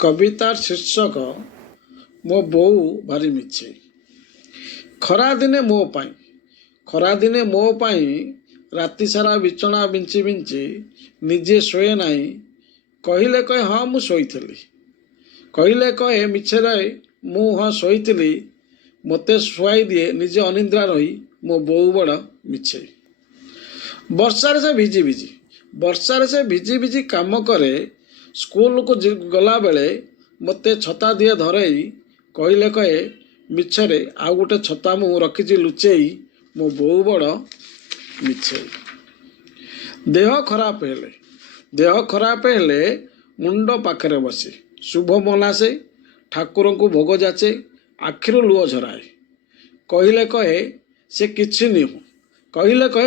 कवितार शीर्षक मो बोऊ भारी मिछे। खरादिने मो पाई खरादिने मो पाई राति सारा बिछना बिंची बिंची निजे शोए नाई। कहले कहे हाँ मु शोइथिली, कहले कहे मिछरे मु हाँ शोइथिली। मते शुआई दिए निजे अनिद्रा रही मो बोऊ बड़ मिछे। वर्षार से भिजी भिजी काम करे। स्कूल को गला बेले मते छता दिए धरई। कहले कहे मिछरे आउ गोटे छता मु रखी लुचेई मो बोऊ बड़ मिछे। देह खराप हेले मुंड पाखरे बसे शुभ मनासे, ठाकुर को भोग जाचे, आखिरु लुह झराए। कहले कहे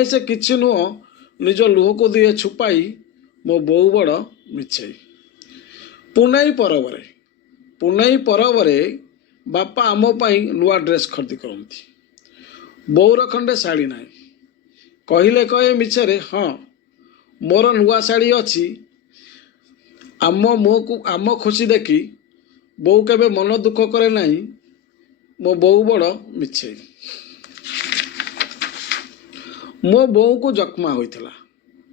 से किछि नुह, निज लुह को दिए छुपाई मो बोऊ बड़ मिछे। पुनई परबरे बापा आम पाई नुआ ड्रेस खरीदी करती। बोऊर खंडे शाड़ी नाई। कहले कहे मिछरे हाँ मोर नुआ शाड़ी अच्छी। आम खुशी देखी बोऊ केबे मन दुख करे नाही मो बोऊ बड़ मिछे। मो बोऊ को जख्मा होइथिला,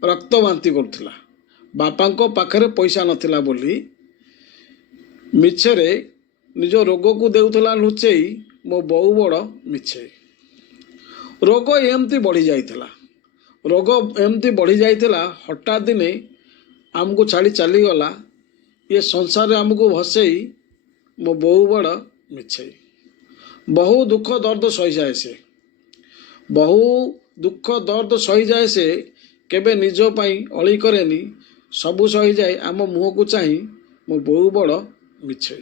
रक्त बांती करुथिला। बापा को पाखरे पैसा नथिला बोली मिछरे निज रोग को देउथिला लुचेई मो बोऊ बड़ मिछे। रोग एमती बढ़ी जाइथिला। हठात दिने आमको छाड़ी चली गला। ये संसार आमको भसई मो बोऊ बड़ मिछे। बहु दुख दर्द सही जाए से केबे निज पाई अली करेनी। सबु सही जाए आम मुह को चाही मो बोऊ बड़ मिछे।